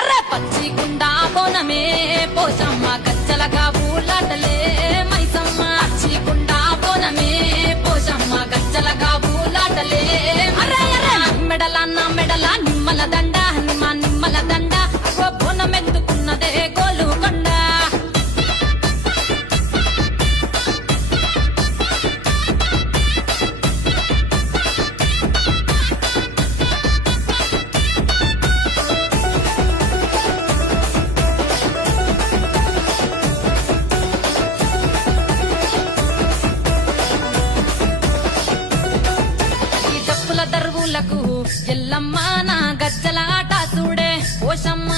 అరే పచ్చి గుండా బోనమే పోషమ్మ గచ్చలగా ఊలాటలే మైసమ్మ పచ్చి గుండా బోనమే పోషమ్మ గచ్చలగా ఊలాటలే అరే అరే మెడల నిమ్మల దండ నిమ్మల దండ అగో బోనమెత్తుకున్నదే గోలుకొండ దరువులకు ఎల్లమ్మ నా గజ్జల ఆట చూడే పోషమ్మ